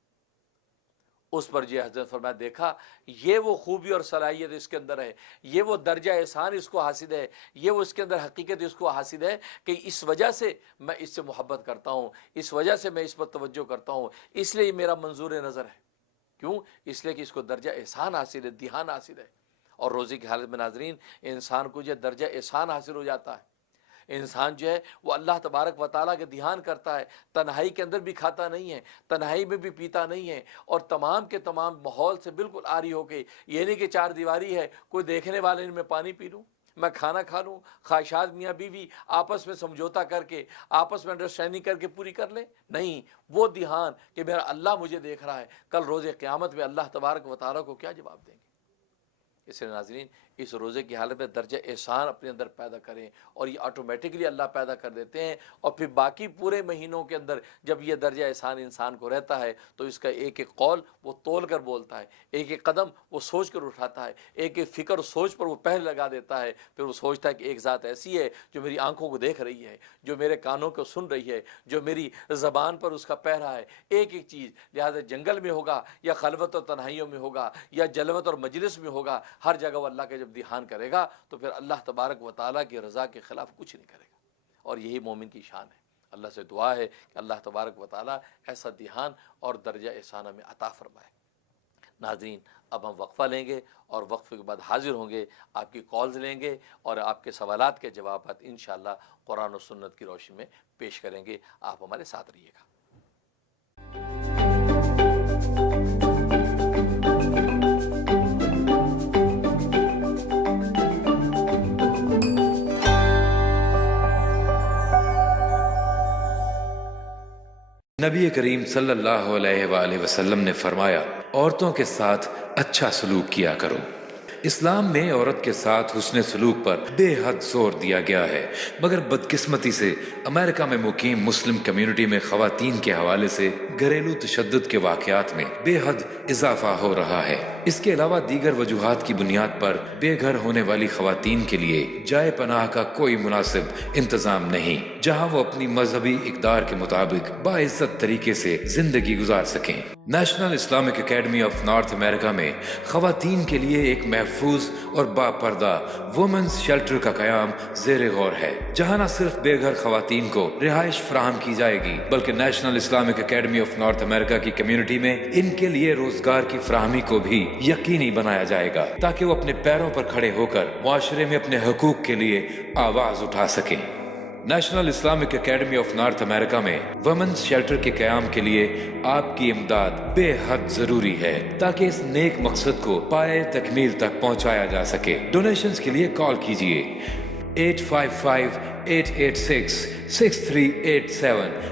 اس پر جی حضرت فرمایا دیکھا یہ وہ خوبی اور صلاحیت اس کے اندر ہے، یہ وہ درجہ احسان اس کو حاصل ہے، یہ وہ اس کے اندر حقیقت اس کو حاصل ہے کہ اس وجہ سے میں اس سے محبت کرتا ہوں، اس وجہ سے میں اس پر توجہ کرتا ہوں، اس لیے یہ میرا منظور نظر ہے۔ کیوں؟ اس لیے کہ اس کو درجہ احسان حاصل ہے، دھیان حاصل ہے۔ اور روزے کی حالت میں ناظرین انسان کو جو درجہ احسان حاصل ہو جاتا ہے، انسان جو ہے وہ اللہ تبارک و تعالیٰ کے دھیان کرتا ہے، تنہائی کے اندر بھی کھاتا نہیں ہے، تنہائی میں بھی پیتا نہیں ہے، اور تمام کے تمام ماحول سے بالکل عاری ہو کے، یہ نہیں کہ چار دیواری ہے کوئی دیکھنے والے میں پانی پی لوں، میں کھانا کھا لوں، خواہشات میاں بیوی آپس میں سمجھوتا کر کے، آپس میں انڈرسٹینڈنگ کر کے پوری کر لیں، نہیں، وہ دھیان کہ میرا اللہ مجھے دیکھ رہا ہے، کل روز قیامت میں اللہ تبارک و تعالیٰ کو کیا جواب دیں گے۔ اس لیے ناظرین اس روزے کی حالت میں درجہ احسان اپنے اندر پیدا کریں، اور یہ آٹومیٹکلی اللہ پیدا کر دیتے ہیں، اور پھر باقی پورے مہینوں کے اندر جب یہ درجہ احسان انسان کو رہتا ہے تو اس کا ایک ایک قول وہ تول کر بولتا ہے، ایک ایک قدم وہ سوچ کر اٹھاتا ہے، ایک ایک فکر اور سوچ پر وہ پہل لگا دیتا ہے، پھر وہ سوچتا ہے کہ ایک ذات ایسی ہے جو میری آنکھوں کو دیکھ رہی ہے، جو میرے کانوں کو سن رہی ہے، جو میری زبان پر اس کا پہرا ہے، ایک ایک چیز، لہٰذا جنگل میں ہوگا یا خلوت اور تنہائیوں میں ہوگا یا جلوت اور مجلس میں ہوگا، ہر جگہ وہ اللہ کا جب دھیان کرے گا تو پھر اللہ تبارک و تعالیٰ کی رضا کے خلاف کچھ نہیں کرے گا، اور یہی مومن کی شان ہے۔ اللہ سے دعا ہے کہ اللہ تبارک و تعالیٰ ایسا دھیان اور درجہ احسان میں عطا فرمائے۔ ناظرین اب ہم وقفہ لیں گے اور وقفے کے بعد حاضر ہوں گے، آپ کی کالز لیں گے اور آپ کے سوالات کے جوابات انشاءاللہ قرآن و سنت کی روشنی میں پیش کریں گے۔ آپ ہمارے ساتھ رہیے گا۔ نبی کریم صلی اللہ علیہ وآلہ وسلم نے فرمایا عورتوں کے ساتھ اچھا سلوک کیا کرو۔ اسلام میں عورت کے ساتھ حسن سلوک پر بے حد زور دیا گیا ہے، مگر بدقسمتی سے امریکہ میں مقیم مسلم کمیونٹی میں خواتین کے حوالے سے گھریلو تشدد کے واقعات میں بے حد اضافہ ہو رہا ہے۔ اس کے علاوہ دیگر وجوہات کی بنیاد پر بے گھر ہونے والی خواتین کے لیے جائے پناہ کا کوئی مناسب انتظام نہیں، جہاں وہ اپنی مذہبی اقدار کے مطابق باعزت طریقے سے زندگی گزار سکیں۔ National Islamic Academy of North America میں خواتین کے لیے ایک محفوظ اور با پردہ وومنز شیلٹر کا قیام زیر غور ہے، جہاں نہ صرف بے گھر خواتین کو رہائش فراہم کی جائے گی بلکہ National Islamic Academy of North America کی کمیونٹی میں ان کے لیے روزگار کی فراہمی کو بھی یقینی بنایا جائے گا تاکہ وہ اپنے پیروں پر کھڑے ہو کر معاشرے میں اپنے حقوق کے لیے آواز اٹھا سکیں۔ National Islamic Academy of North America میں وومنز شیلٹر کے قیام کے لیے آپ کی امداد بے حد ضروری ہے تاکہ اس نیک مقصد کو پائے تکمیل تک پہنچایا جا سکے۔ ڈونیشنز کے لیے کال کیجیے 855-886-6387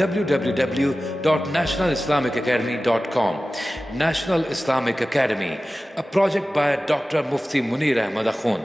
www.nationalislamicacademy.com. National Islamic Academy, a project by Dr. Mufti Munir Ahmad Akhund.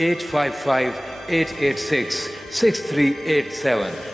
855-886-6387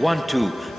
12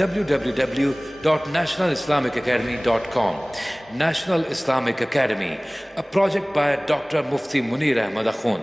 www.nationalislamicacademy.com. National Islamic Academy, a project by Dr. Mufti Munir Ahmad Akhund.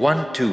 12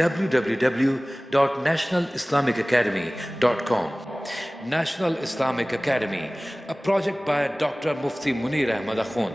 www.nationalislamicacademy.com. National Islamic Academy, a project by Dr. Mufti Munir Ahmad Akhund.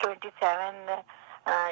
27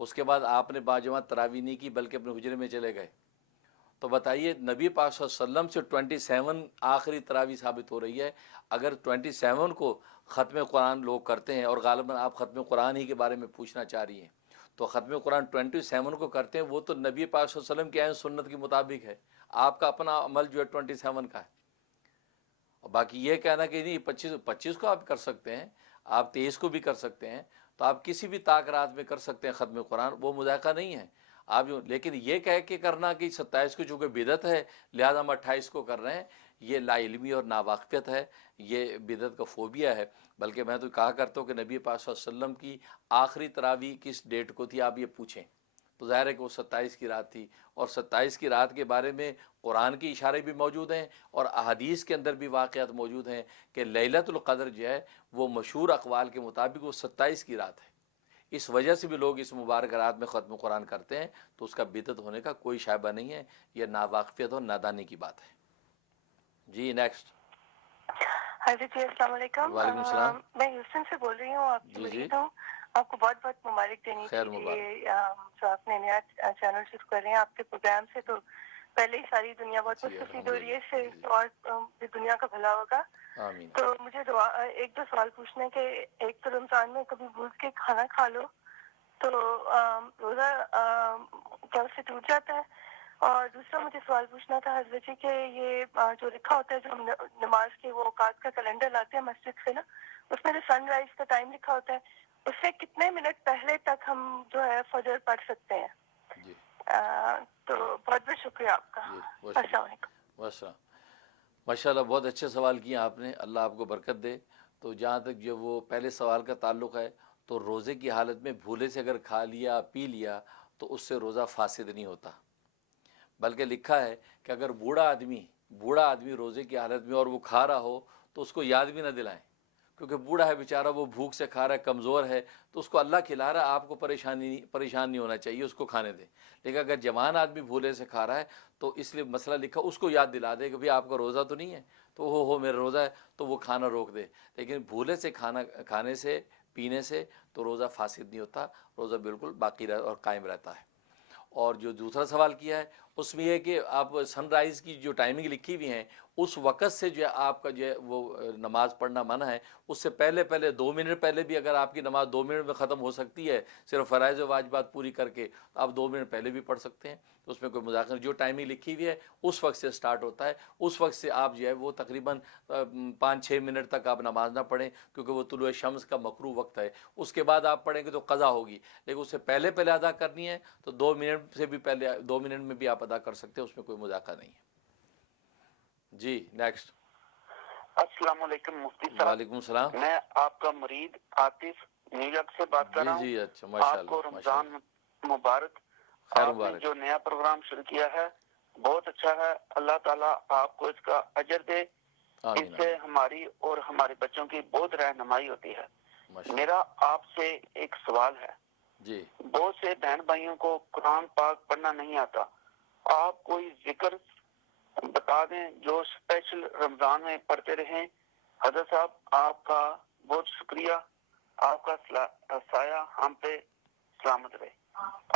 اس کے بعد آپ نے باجماعت تراویح نہیں کی بلکہ اپنے حجرے میں چلے گئے. تو بتائیے نبی پاک صلی اللہ علیہ وسلم سے 27 آخری تراویح ثابت ہو رہی ہے. اگر 27 کو ختم قرآن لوگ کرتے ہیں، اور غالباً آپ ختم قرآن ہی کے بارے میں پوچھنا چاہ رہی ہیں، تو ختم قرآن 27 کو کرتے ہیں، وہ تو نبی پاک صلی اللہ علیہ وسلم کی عین سنت کے مطابق ہے. آپ کا اپنا عمل جو ہے 27 کا ہے. اور باقی یہ کہنا کہ نہیں 25 کو آپ کر سکتے ہیں، آپ 23 کو بھی کر سکتے ہیں، تو آپ کسی بھی طاق رات میں کر سکتے ہیں ختم قرآن، وہ مذائقہ نہیں ہے. آپ لیکن یہ کہہ کے کرنا کہ 27 کو چونکہ بدعت ہے لہذا ہم 28 کو کر رہے ہیں، یہ لا علمی اور ناواقفیت ہے، یہ بدعت کا فوبیا ہے. بلکہ میں تو کہا کرتا ہوں کہ نبی پاک صلی اللہ علیہ وسلم کی آخری تراویح کس ڈیٹ کو تھی آپ یہ پوچھیں، تو ظاہر ہے کہ وہ 27 کی رات تھی. اور 27 کی رات کے بارے میں قرآن کی اشارے بھی موجود ہیں اور احادیث کے اندر بھی واقعات موجود ہیں کہ لیلۃ القدر جو ہے وہ مشہور اقوال کے مطابق وہ 27 کی رات ہے. اس وجہ سے بھی لوگ اس مبارک رات میں ختم قرآن کرتے ہیں، تو اس کا بدعت ہونے کا کوئی شائبہ نہیں ہے، یہ ناواقفیت اور نادانی کی بات ہے. جی نیکسٹ. ہاں جی السلام علیکم. وعلیکم السلام. میں ہیوسٹن سے بول رہی ہوں، آپ کی جی مرید ہوں. آپ کو بہت بہت مبارک دینی خیر تھی مبارک. یہ جو آپ نے نیا چینل شروع کر رہے ہیں. آپ کے پروگرام سے تو پہلے ہی ساری دنیا بہت مستفید ہو رہی ہے، اس سے اور دنیا کا بھلا ہوگا. آمین. تو مجھے ایک دو سوال پوچھنے کہ ایک تو رمضان میں کبھی بھول کے کھانا کھا لو تو روزہ کیا اس سے ٹوٹ جاتا ہے؟ اور دوسرا مجھے سوال پوچھنا تھا حضرت جی کہ یہ جو لکھا ہوتا ہے جو ہم نماز کے وہ اوقات کا کیلنڈر لاتے ہیں مسجد سے نا، اس میں جو سن رائز کا ٹائم لکھا ہوتا ہے اس سے کتنے منٹ پہلے تک ہم جو ہے فجر پڑھ سکتے ہیں؟ جی تو بہت بہت شکریہ آپ کا. جی السلام علیکم. ماشاء اللہ بہت اچھے سوال کیے آپ نے، اللہ آپ کو برکت دے. تو جہاں تک جو وہ پہلے سوال کا تعلق ہے، تو روزے کی حالت میں بھولے سے اگر کھا لیا پی لیا تو اس سے روزہ فاسد نہیں ہوتا، بلکہ لکھا ہے کہ اگر بوڑھا آدمی روزے کی حالت میں اور وہ کھا رہا ہو تو اس کو یاد بھی نہ دلائیں، کیونکہ بوڑھا ہے بیچارہ، وہ بھوک سے کھا رہا ہے، کمزور ہے، تو اس کو اللہ کھلا رہا ہے، آپ کو پریشان نہیں ہونا چاہیے، اس کو کھانے دیں. لیکن اگر جوان آدمی بھولے سے کھا رہا ہے تو اس لیے مسئلہ لکھا اس کو یاد دلا دے کہ بھئی آپ کا روزہ تو نہیں ہے، تو ہو میرا روزہ ہے، تو وہ کھانا روک دے. لیکن بھولے سے کھانے سے پینے سے تو روزہ فاسد نہیں ہوتا، روزہ بالکل باقی اور قائم رہتا ہے. اور جو دوسرا سوال کیا ہے اس میں یہ کہ آپ سن رائز کی جو ٹائمنگ لکھی ہوئی ہیں اس وقت سے جو ہے آپ کا جو ہے وہ نماز پڑھنا منع ہے. اس سے پہلے 2 منٹ پہلے بھی اگر آپ کی نماز 2 منٹ میں ختم ہو سکتی ہے صرف فرائض و واجبات پوری کر کے، آپ 2 منٹ پہلے بھی پڑھ سکتے ہیں، تو اس میں کوئی مذاکرہ نہیں. جو ٹائمنگ لکھی ہوئی ہے اس وقت سے سٹارٹ ہوتا ہے، اس وقت سے آپ جو ہے وہ تقریباً 5-6 منٹ تک آپ نماز نہ پڑھیں، کیونکہ وہ طلوع شمس کا مکروہ وقت ہے. اس کے بعد آپ پڑھیں گے تو قضا ہوگی، لیکن اس سے پہلے ادا کرنی ہے تو 2 منٹ سے بھی پہلے 2 منٹ میں بھی آپ ادا کر سکتے ہیں، اس میں کوئی مذاکرہ نہیں ہے. جی نیکسٹ. السلام علیکم مفتی صاحب. وعلیکم السلام. میں آپ کا مرید عاطف نیو یارک سے بات کر رہا ہوں. جی اچھا ماشاء آپ کو اللہ رمضان مبارک. خیر آپ نے مبارک. جو نیا پروگرام شروع کیا ہے بہت اچھا ہے، اللہ تعالیٰ آپ کو اس کا اجر دے. اس آمین سے ہماری اور ہمارے بچوں کی بہت رہنمائی ہوتی ہے. ماشاء میرا آپ سے ایک سوال ہے. جی بہت سے بہن بھائیوں کو قرآن پاک پڑھنا نہیں آتا، آپ کوئی ذکر بتا دیں جو اسپیشل رمضان میں پڑھتے رہیں. حضرت صاحب آپ کا بہت شکریہ، آپ کا سایہ ہم پہ سلامت رہے.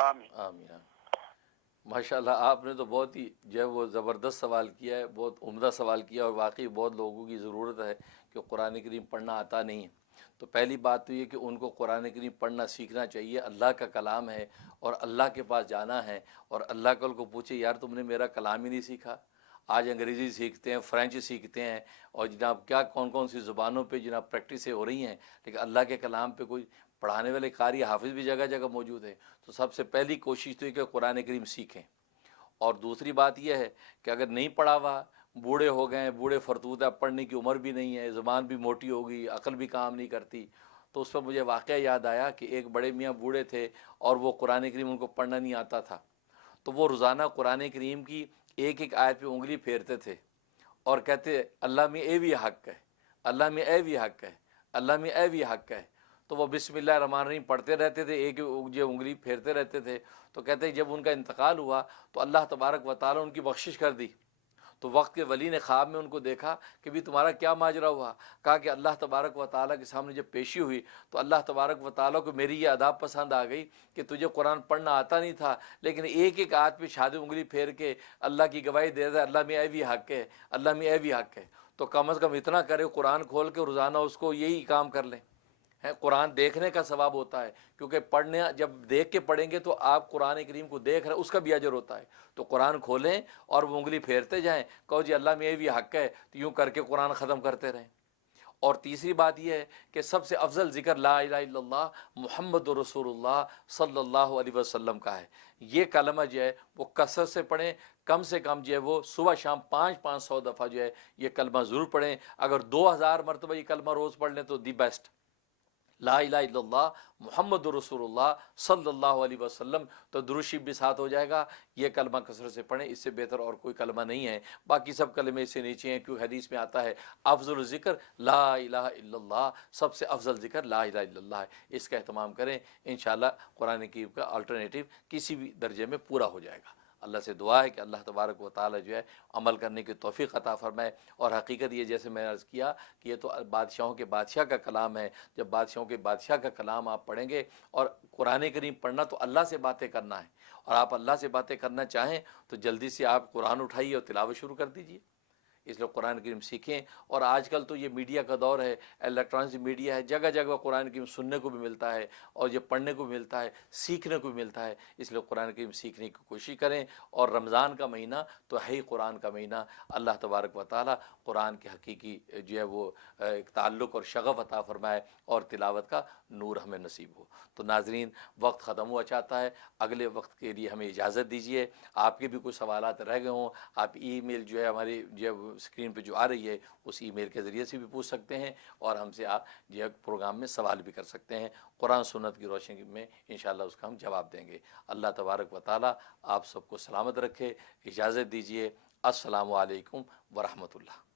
آمین. آمین. ماشاء اللہ آپ نے تو بہت ہی جو ہے وہ زبردست سوال کیا ہے، بہت عمدہ سوال کیا، اور واقعی بہت لوگوں کی ضرورت ہے کہ قرآن کریم پڑھنا آتا نہیں ہے. تو پہلی بات تو یہ کہ ان کو قرآن کریم پڑھنا سیکھنا چاہیے. اللہ کا کلام ہے اور اللہ کے پاس جانا ہے، اور اللہ کل کو پوچھے یار تم نے میرا کلام ہی نہیں سیکھا. آج انگریزی سیکھتے ہیں، فرینچ سیکھتے ہیں، اور جناب کیا کون سی زبانوں پہ جناب پریکٹسیں ہو رہی ہیں، لیکن اللہ کے کلام پہ کوئی پڑھانے والے قاری حافظ بھی جگہ جگہ موجود ہیں. تو سب سے پہلی کوشش تو یہ کہ قرآن کریم سیکھیں. اور دوسری بات یہ ہے کہ اگر نہیں پڑھا ہوا، بوڑھے ہو گئے ہیں، بوڑھے فرتوت ہیں، پڑھنے کی عمر بھی نہیں ہے، زبان بھی موٹی ہو گئی، عقل بھی کام نہیں کرتی، تو اس پر مجھے واقعہ یاد آیا کہ ایک بڑے میاں بوڑھے تھے اور وہ قرآن کریم ان کو پڑھنا نہیں آتا تھا. تو وہ روزانہ قرآن کریم کی ایک ایک آیت پہ انگلی پھیرتے تھے اور کہتے اللہ میں اے بھی حق ہے، اللہ میں اے بھی حق ہے، اللہ میں اے بھی حق ہے. تو وہ بسم اللہ الرحمن الرحیم پڑھتے رہتے تھے، ایک جو انگلی پھیرتے رہتے تھے. تو کہتے ہیں جب ان کا انتقال ہوا تو اللہ تبارک و تعالیٰ ان کی بخشش کر دی. تو وقت کے ولی نے خواب میں ان کو دیکھا کہ بھی تمہارا کیا ماجرا ہوا. کہا کہ اللہ تبارک و تعالیٰ کے سامنے جب پیشی ہوئی تو اللہ تبارک و تعالیٰ کو میری یہ ادا پسند آ گئی کہ تجھے قرآن پڑھنا آتا نہیں تھا لیکن ایک ایک آیت پہ شہادت انگلی پھیر کے اللہ کی گواہی دے رہا ہے اللہ میں اے بھی حق ہے، اللہ میں اے بھی حق ہے. تو کم از کم اتنا کرے قرآن کھول کے روزانہ اس کو یہی کام کر لیں. قرآن دیکھنے کا ثواب ہوتا ہے کیونکہ پڑھنے جب دیکھ کے پڑھیں گے تو آپ قرآن کریم کو دیکھ رہے اس کا بھی اجر ہوتا ہے. تو قرآن کھولیں اور وہ انگلی پھیرتے جائیں، کہو جی اللہ میں یہ بھی حق ہے، تو یوں کر کے قرآن ختم کرتے رہیں. اور تیسری بات یہ ہے کہ سب سے افضل ذکر لا الہ الا اللہ محمد رسول اللہ صلی اللہ علیہ وسلم کا ہے. یہ کلمہ جو ہے وہ کثرت سے پڑھیں، کم سے کم جو ہے وہ صبح شام 500 دفعہ جو ہے یہ کلمہ ضرور پڑھیں. اگر 2000 مرتبہ یہ کلمہ روز پڑھ لیں تو دی بیسٹ. لا الہ الا اللہ محمد رسول اللہ صلی اللہ علیہ وسلم، تو درود شریف بھی ساتھ ہو جائے گا. یہ کلمہ کثرت سے پڑھیں، اس سے بہتر اور کوئی کلمہ نہیں ہے. باقی سب کلمے اس سے نیچے ہیں کیونکہ حدیث میں آتا ہے افضل ذکر لا الہ الا اللہ، سب سے افضل ذکر لا الہ الا اللہ ہے. اس کا اہتمام کریں، انشاءاللہ قرآن کریم کا الٹرنیٹیو کسی بھی درجے میں پورا ہو جائے گا. اللہ سے دعا ہے کہ اللہ تبارک و تعالی جو ہے عمل کرنے کی توفیق عطا فرمائے. اور حقیقت یہ جیسے میں نے عرض کیا کہ یہ تو بادشاہوں کے بادشاہ کا کلام ہے. جب بادشاہوں کے بادشاہ کا کلام آپ پڑھیں گے، اور قرآن کریم پڑھنا تو اللہ سے باتیں کرنا ہے، اور آپ اللہ سے باتیں کرنا چاہیں تو جلدی سے آپ قرآن اٹھائیے اور تلاوت شروع کر دیجیے. اس لیے قرآن کریم سیکھیں. اور آج کل تو یہ میڈیا کا دور ہے، الیکٹرانک میڈیا ہے، جگہ جگہ قرآن کریم سننے کو بھی ملتا ہے اور یہ پڑھنے کو بھی ملتا ہے، سیکھنے کو بھی ملتا ہے. اس لیے قرآن کریم سیکھنے کی کوشش کریں. اور رمضان کا مہینہ تو ہے ہی قرآن کا مہینہ. اللہ تبارک و تعالی قرآن کے حقیقی جو ہے وہ ایک تعلق اور شغف عطا فرمائے اور تلاوت کا نور ہمیں نصیب ہو. تو ناظرین، وقت ختم ہوا چاہتا ہے، اگلے وقت کے لیے ہمیں اجازت دیجیے. آپ کے بھی کوئی سوالات رہ گئے ہوں، آپ ای میل جو ہے ہماری جو ہے اسکرین پہ جو آ رہی ہے اس ای میل کے ذریعے سے بھی پوچھ سکتے ہیں، اور ہم سے آپ جو ہے پروگرام میں سوال بھی کر سکتے ہیں. قرآن سنت کی روشنی میں انشاءاللہ اس کا ہم جواب دیں گے. اللہ تبارک و تعالی آپ سب کو سلامت رکھے. اجازت دیجیے. السلام علیکم ورحمۃ اللہ.